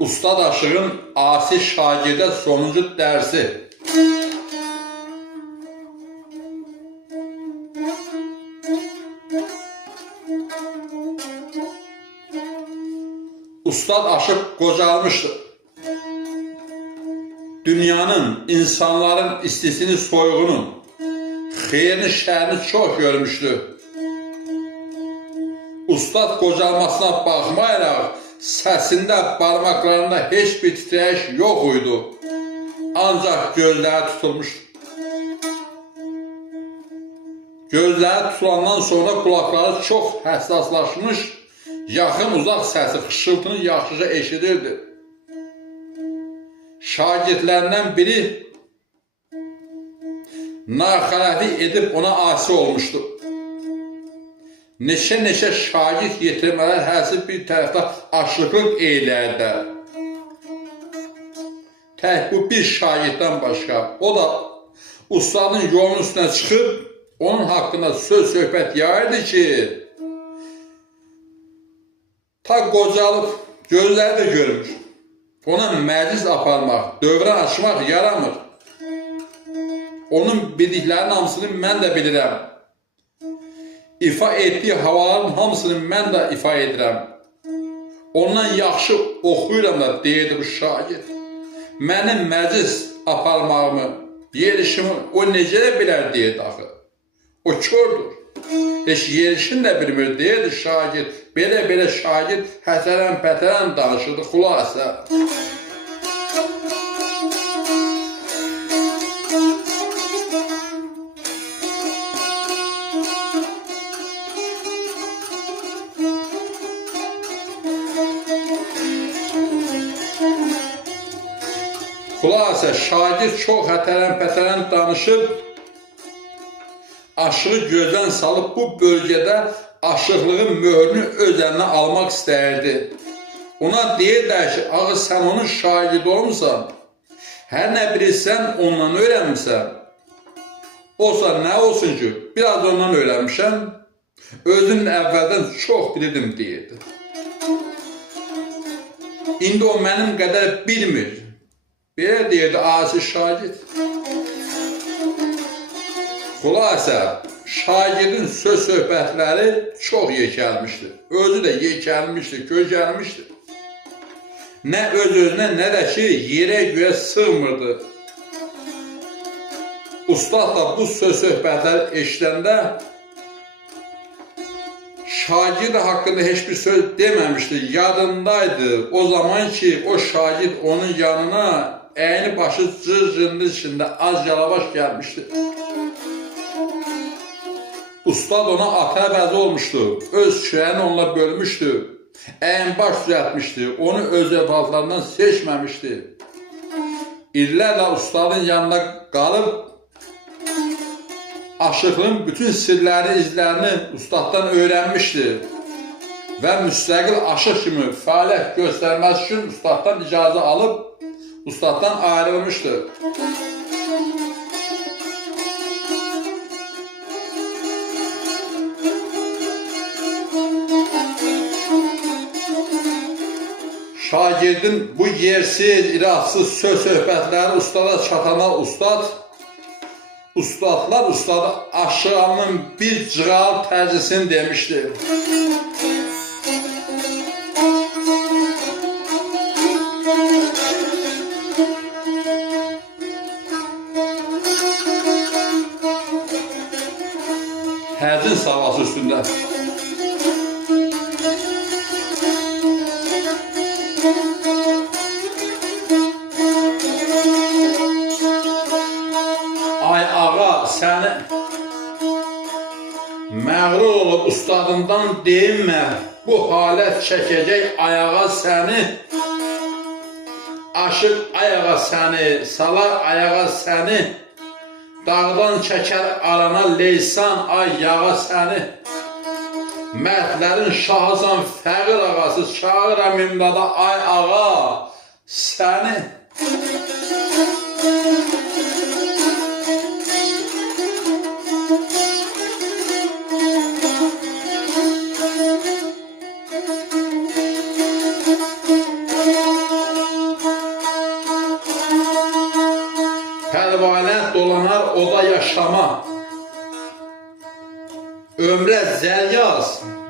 Ustad Aşığın asi şagirdə sonuncu dərsi. Ustad Aşıq qocalmışdı. Dünyanın, insanların istisini, soyğunu, xeyrini, şərini çox görmüşdü. Ustad qocalmasına baxmayaraq, səsində, barmaqlarında heç bir titrəyiş yox idi. Ancaq gözləri tutulmuşdu. Gözləri tutulandan sonra qulaqları çox həssaslaşmış, yaxın uzaq səsi, xışıltını yaxşıca eşidirdi. Şagirdlərindən biri naxələfi edib ona asi olmuşdu. Neçə şagird yetirmələr hərsi bir tərəfdə açlıqlıq eylərdə. Tək bu bir şagirddən başqa, o da ustadın yolunun üstünə çıxıb, onun haqqında söz-söhbət yayırdı ki, ta qocalıb, gözləri də görmür. Ona məclis aparmaq, dövrən açmaq yaramır. Onun bildiklərinin hamısını mən də bilirəm. İfa etdiyi havaların hamısını mən də ifa edirəm. Ondan yaxşı oxuyuram da deyirdi bu şagird. Mənim məclis aparmağımı, yerişimi o necə də bilər deyirdi axı. O kördür. Heç yerişini də bilmir deyirdi şagird. Belə şagird hətərən-pətərən danışırdı xülasə. Xülasə, şagird çox hətərən-pətərən danışıb, aşığı gözdən salıb bu bölgədə aşıqlığın möhrünü öz əlinə almaq istəyirdi. Ona deyirlər ki, ağı sən onun şagirdi olmuşsan, hər nə bilirsən ondan öyrənmişsən. Olsa nə olsun ki, biraz ondan öyrənmişəm, özüm əvvəldən çox bilirdim deyirdi. İndi o mənim qədər bilmir. Belə deyirdi asi şagird. Xülasə, şagirdin söz-söhbətləri çox yekəlmişdi. Özü də yekəlmişdi, kökəlmişdi. Nə öz-özünə, nə də ki, yerə göyə sığmırdı. Ustad da bu söz-söhbətləri eşidəndə şagird haqqında heç bir söz deməmişdi, yadındaydı. O zaman ki, o şagird onun yanına əyni başı cır-cırlı içində az yalavaş gəlmişdi. Ustad ona ata əvəzi olmuşdu, öz kürəyini onunla bölmüşdü, əyin baş düzəltmişdi, onu öz övladlarından seçməmişdi. İllərlə ustadın yanında qalıb, aşıqlığın bütün sirlərini, izlərini ustaddan öyrənmişdi və müstəqil aşıq kimi fəaliyyət göstərməsi üçün ustaddan icazə alıb, ustaddan ayrılmışdı. Şagirdin bu yersiz, iraqsız söz-söhbətləri ustada çatana ustadlar ustadı aşığının bir cığal tərcüsünü demişdi. Hərcin savası üstündə. Ay ağa, səni məğrur olub ustadından deyinmə, bu halət çəkəcək ayağa səni, aşıq ayağa səni, salar ayağa səni, dağdan çəkər arana leysan ay yağa səni, mərdlərin şahısan fəqir ağası, çağıram imdada ay ağa səni.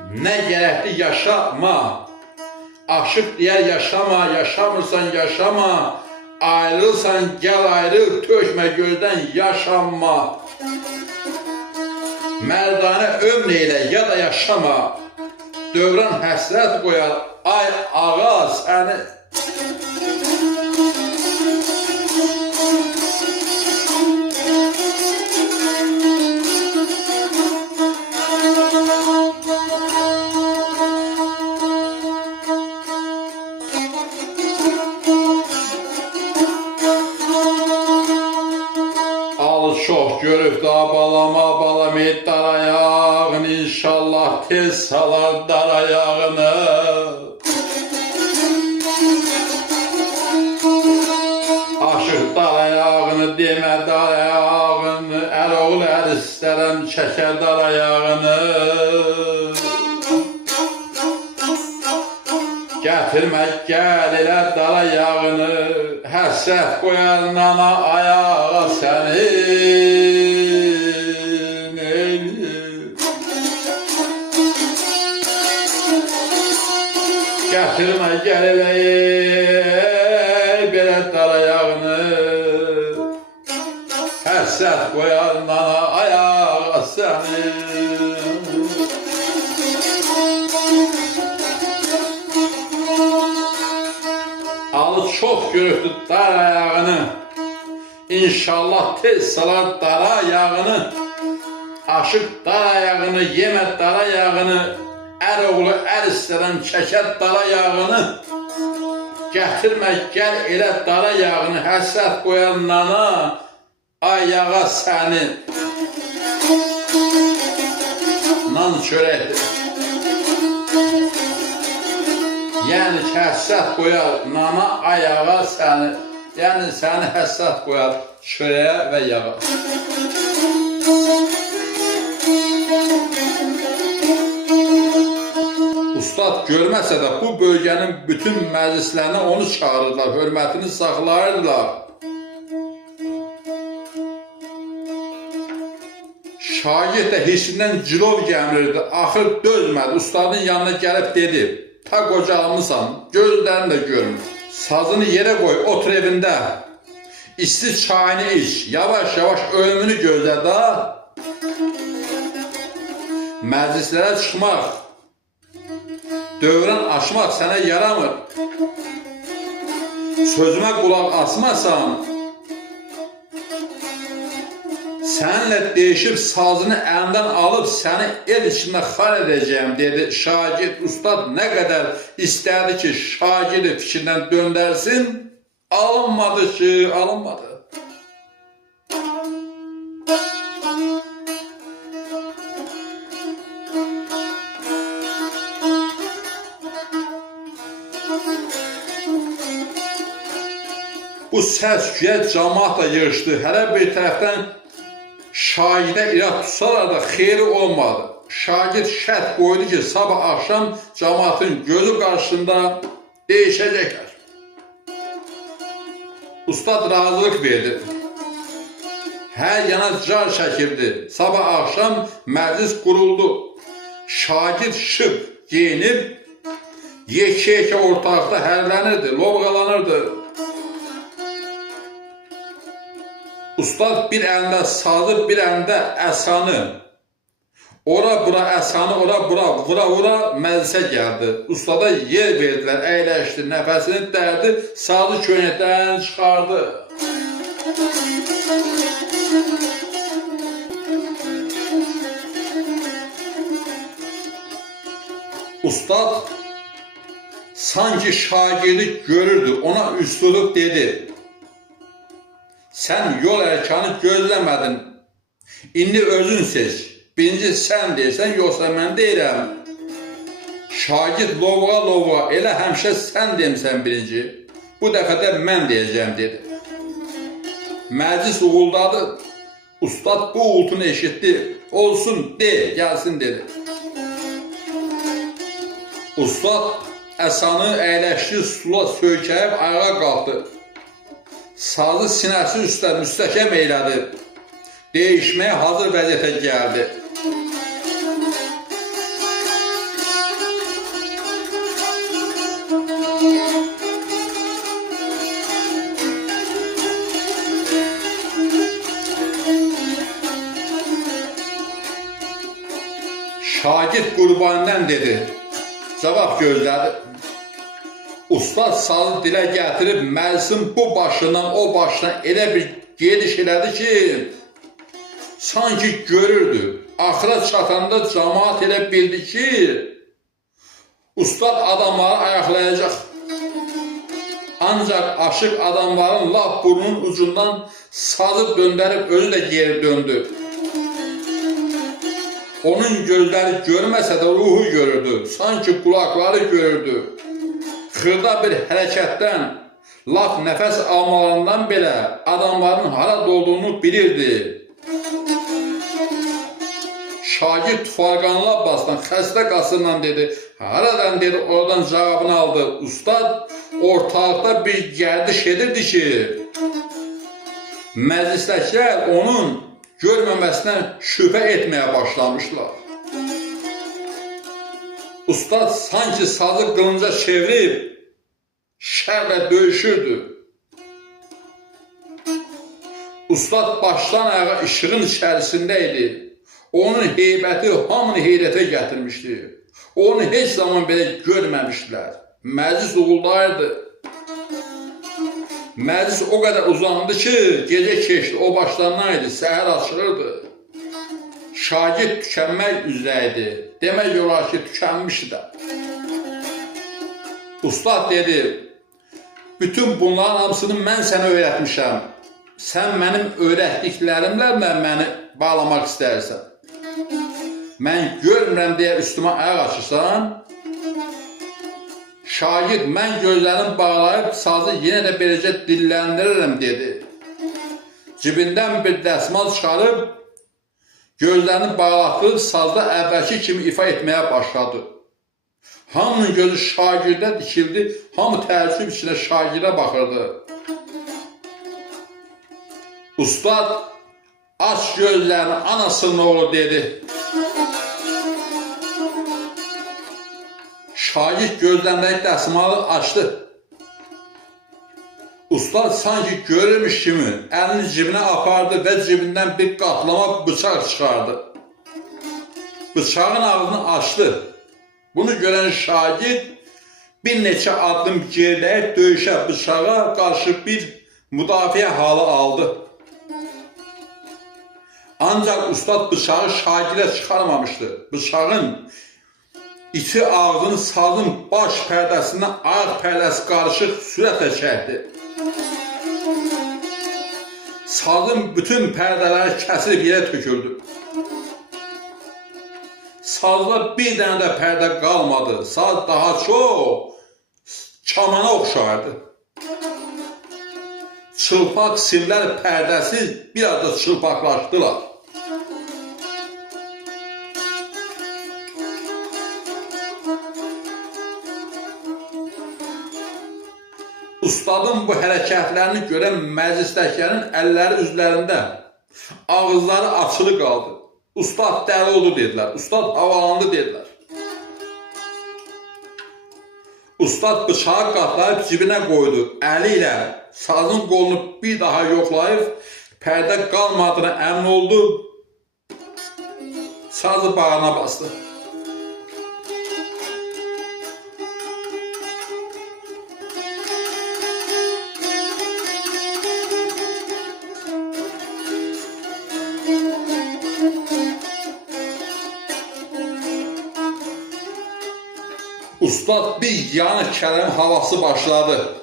Nə gərəkdir yaşama. Aşıq deyər yaşama, yaşamırsan yaşama. Ayrılsan gəl ayrıl, tökmə gözdən yaşanma. Mərdanə ömr elə ya da yaşama. Dövran həsrət qoyar, ay ağa səni. Çox görüb da balama balam et darayağını, inşallah tez salar darayağını. Aşıq darayağını demə darayağını, əl oğul əl istərəm çəkər darayağını. Gətirmə gəl elə darayağını, həsrət qoyar nana ayağa səni. Gətirmə gəl elə belə darayağını, həsrət qoyar nana ayağa səni. Alı çox görübdür dar ayağını, İnşallah tez salar dara ayağını. Aşıq dar ayağını, yemə dar ayağını. Ər oğlu ər istərəm çəkər dar ayağını. Gətirmə gəl elə dar ayağını, həsrət qoyar nana ayağa səni. Nan çörəkdir. Yəni ki, həsrət qoyar nana ayağa səni. Yəni səni həsrət qoyar çörəyə və yağa. Ustad görməsə də bu bölgənin bütün məclislərinə onu çağırırlar, hörmətini saxlayırlar. Şagird də hisindən cilov gəmirirdi, axır dözmədi, ustadın yanına gəlib dedi: "Ta qocalmısan, gözlərini də görmür. Sazını yerə qoy, otur evində. İsti çayını iç, yavaş yavaş ölümünü gözlə da. Məclislərə çıxmaq, dövran açmaq sənə yaramır. Sözümə qulaq asmasan, səninlə değişib sazını əlindən alıb səni el içində xar edəcəyim" dedi. Şagird ustad nə qədər istərdi ki, şagirdi fikrindən döndərsin, alınmadı ki, alınmadı. Bu səs güyə cəmaat da yığışdı. Hər bir tərəfdən şagirdə irad tutsalar da xeyri olmadı. Şagird şərt qoydu ki, sabah axşam cəmaatın gözü qarşısında değişəcəklər. Ustad razılıq verdi. Hər yana car çəkirdi. Sabah axşam məclis quruldu. Şagird şık giyinib, yekə-yekə ortaqda hərlənirdi, lovğalanırdı. Ustad bir əlində sazı, bir əlində əsanı. Ora bura əsanı, ora bura vura-vura məclisə gəldi. Ustada yer verdilər, əyləşdi, nəfəsini dərdi, sazı köynəkdən çıxardı. Ustad sanki şagirdi görürdü, ona üst tutub dedi: "Sən yol erkanı gözləmədin. İndi özün seç. Birinci sən deyirsən, yoxsa mən deyirəm." Şagird lovğa-lovğa, elə həmişə sən demsən birinci. Bu dəfə də mən deyəcəm dedi. Məclis uğuldadı. Ustad bu uğultunu eşitdi. Olsun de, gəlsin dedi. Ustad əsanı əyləşdi, stula söykəyib ayağa qalxdı. Sazı sinəsi üstə müstəhkəm eylədi. Değişməyə hazır vəziyyətə gəldi. Şagird Qurbanidən dedi. Cavab gözlədi. Ustad sazı dilə gətirib məclisin bu başından o başına elə bir gediş elədi ki, sanki görürdü. Axıra çatanda cəmaat elə bildi ki, ustad adamları ayaqlayacaq. Ancaq aşıq adamların lap burnunun ucundan sazı döndərib özü də geri döndü. Onun gözləri görməsə də ruhu görürdü, sanki qulaqları görürdü. Xırda bir hərəkətdən, laf nəfəs almalarından belə adamların harada olduğunu bilirdi. Şagird Tufarqanlı Abbasdan xəstə qasından dedi, haradan dedi, oradan cavabını aldı. Ustad ortalıqda bir gərdiş edirdi ki, məclisdəkilər onun görməməsindən şübhə etməyə başlamışlar. Ustad sanki sazı qılınca çevirib şərlə döyüşürdü. Ustad başdan ayağa işığın içərisində idi. Onun heybəti hamını heyrətə gətirmişdi. Onu heç zaman belə görməmişdilər. Məclis uğuldaydı. Məclis o qədər uzandı ki, gecə keçdi, o başlandan idi, səhər açılırdı. Şagird tükənmək üzrəydi. Demək olar ki, tükənmişdi də. Ustad dedi, bütün bunların hamısını mən sənə öyrətmişəm. Sən mənim öyrətdiklərimlə məni bağlamaq istəyirsən. Mən görmürəm deyə üstümə ayaq açırsan. Şagird, mən gözlərimi bağlayıb sazı yenə də beləcə dilləndirirəm dedi. Cibindən bir dəsmal çıxarıb, gözlərini bağlatdırıb sazda əvvəlki kimi ifa etməyə başladı. Hamının gözü şagirdə dikildi, hamı təəccüb içində şagirdə baxırdı. Ustad, aç gözlərini, anasının oğlu dedi. Şagird gözlərindəki dəsmalı açdı. Ustad sanki görürmüş kimi əlini cibinə apardı və cibindən bir qatlama bıçaq çıxardı. Bıçağın ağzını açdı. Bunu görən şagird bir neçə addım geriləyib döyüşə, bıçağa qarşı bir müdafiə halı aldı. Ancaq ustad bıçağı şagirdə çıxarmamışdı. Bıçağın içi ağzını sazın baş pərdəsindən ayaq pərdəsi qarışıq sürətlə çəkdi. Sazın bütün pərdələri kəsilib yerə töküldü. Sazda bir dənə də pərdə qalmadı. Saz daha çox kamana oxşardı. Çılpaq simlər pərdəsi biraz da çılpaqlaşdılar. Ustadın bu hərəkətlərini görən məclisdəkilərin əlləri üzlərində, ağızları açılı qaldı. Ustad dəli oldu dedilər, ustad havalandı dedilər. Ustad bıçağı qatlayıb cibinə qoydu, əli ilə sazın qolunu bir daha yoxlayıb, pərdə qalmadığına əmin oldu, sazı bağına bastı. Ustad bir yanı kələm havası başladı.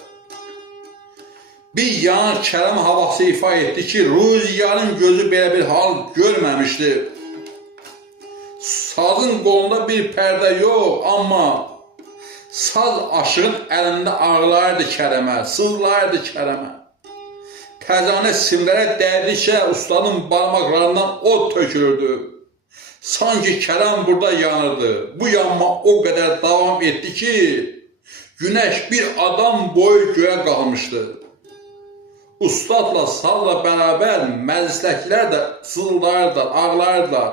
Bir yanı kələm havası ifa etdi ki, Rüzgarın gözü belə bir hal görməmişdi. Sazın qolunda bir pərdə yox, amma saz aşığın əlində ağlardı kələmə, sızlardı kələmə. Təzanə simlərə dərdikcə ustadın barmaqlarından od tökülürdü. Sanki kələm burada yanırdı. Bu yanma o qədər davam etdi ki, günəş bir adam boyu göyə qalmışdı. Ustadla sazla bərabər məclisdəkilər də sızıldayırdılar, ağlayırdılar.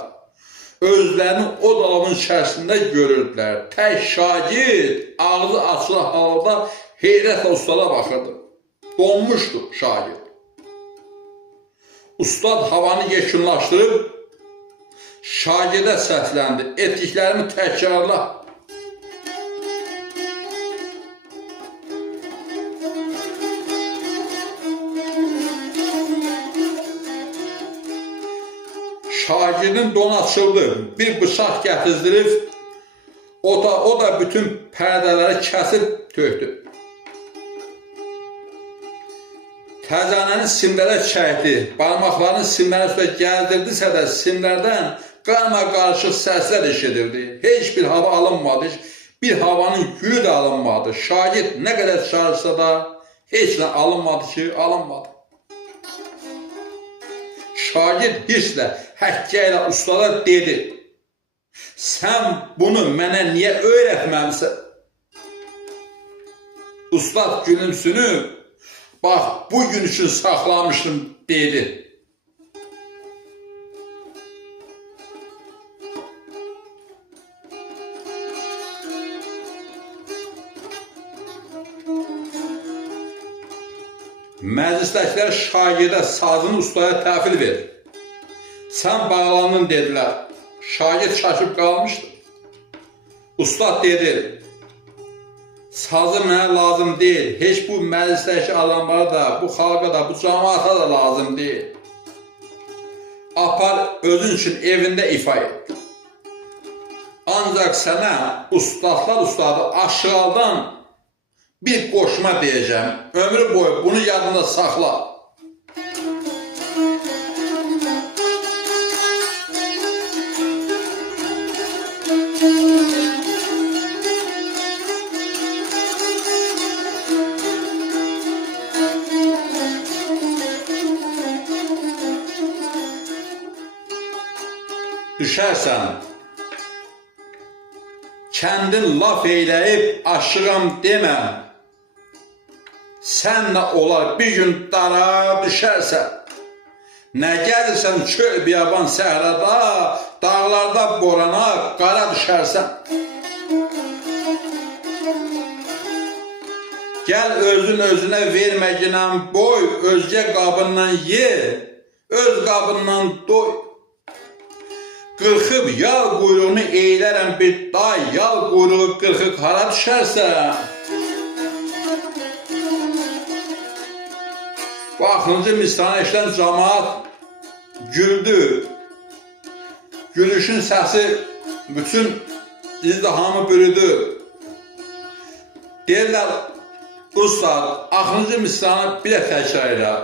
Özlərini o dolabın içərisində görürdülər. Tək şagird ağzı açılı halda heyrətlə ustada baxırdı. Donmuşdu şagird. Ustad havanı yekunlaşdırıb Şagirdə səsləndi, etdiklərimi təkrarla. Şagirdin donu açıldı, bir bıçaq gətirdirib, o da bütün pərdələri kəsib tökdü. Təzanəni simlərə çəkdi, barmaqlarını simlərin üstə gəzdirdisə də simlərdən qarma-qarışıq səslər eşidirdi. Heç bir hava alınmadı, bir havanın gülü də alınmadı. Şagird nə qədər çalışsa da heç nə alınmadı ki, alınmadı. Şagird hirslə, həkkə ilə ustada dedi, sən bunu mənə niyə öyrətməmisən? Ustad gülümsünüb, bax, bugün üçün saxlamışdım, dedi. Məclisdəkilər şagirdə sazını ustaya təhvil verir. Sən bağlandın, dedilər. Şagird çaşıb qalmışdı. Ustad dedi, sazı mənə lazım deyil. Heç bu məclisdəki adamlara da, bu xalqa da, bu cəmaata da lazım deyil. Apar özün üçün evində ifa et. Ancaq sənə ustadlar ustadı Aşığaldan bir qoşma deyəcəm. Ömrü boyu bunu yadında saxla. Düşərsən, kəndin laf eyləyib aşığam deməm. Sən də olar bir gün dara düşərsən. Nə gəlirsən çöl biyaban səhrada, dağlarda borana qara düşərsən. Gəl özün özünə verməginən boy, özgə qabından ye, öz qabından doy. Qırxıb yal quyruğunu eylərəm bir day, yal quyruğu qırxıb hara düşərsən. Bu axırıncı misranı eşidən cəmaat güldü. Gülüşün səsi bütün izdihamı bürüdü. Deyirlər, ustad, axırıncı misranı bir də təkrar elə.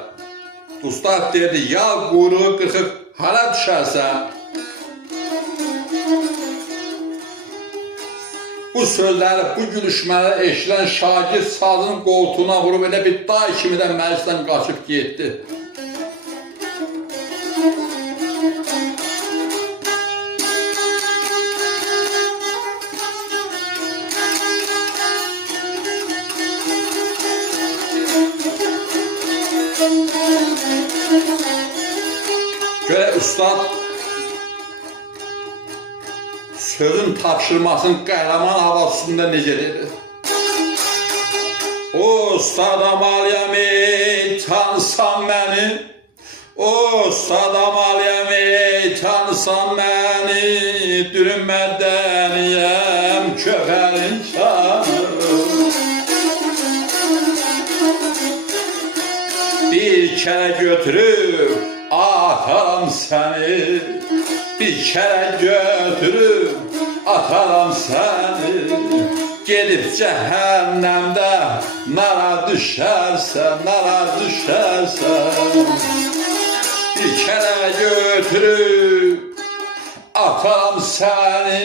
Ustad dedi, yal quyruğu qırxıb hara düşərsən. Bu sözləri, bu gülüşmələri eşidən şagird sazının qoltuğuna vurub elə bir day kimi də məclisdən qaçıb getdi. Görə ustad sözün tapşırmasının qəhrəman havasında necə dedi? O sadam aliyəm ey, tanısan məni. O sadam aliyəm ey, tanısan məni. Dürünmədəniyəm köpərin kanı. Bir kərə götürüb ataram səni. Bir kərə götürüb ataram səni. Gedib cəhənnəmdə nara düşərsən, nara düşərsən. Bir kərə götürüb ataram səni.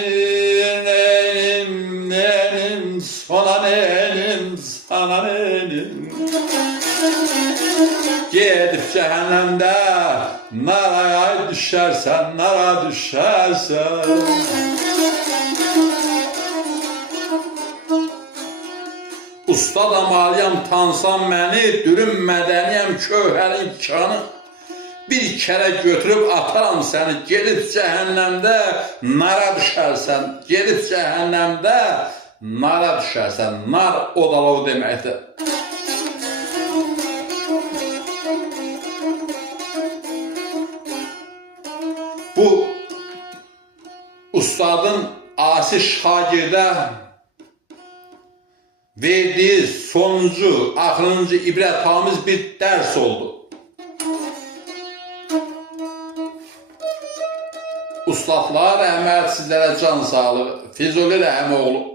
Neynim, neynim, sona neynim, sana neynim. Gedib cəhənnəmdə naraya düşərsən, nara düşərsən. Ustadam aliyəm, tanısan məni, dürüm mədəniyəm köhərin kanı. Bir kərə götürüb ataram səni, gedib cəhənnəmdə nara düşərsən. Gedib cəhənnəmdə nara düşərsən. Nar odalav deməkdir. Bu ustadın asi şagirdə verdiyi sonuncu, axırıncı ibrətamiz bir dərs oldu. Ustadlar, Əhməd sizlərə can sağlığı. Füzuli Rəhimoğlu.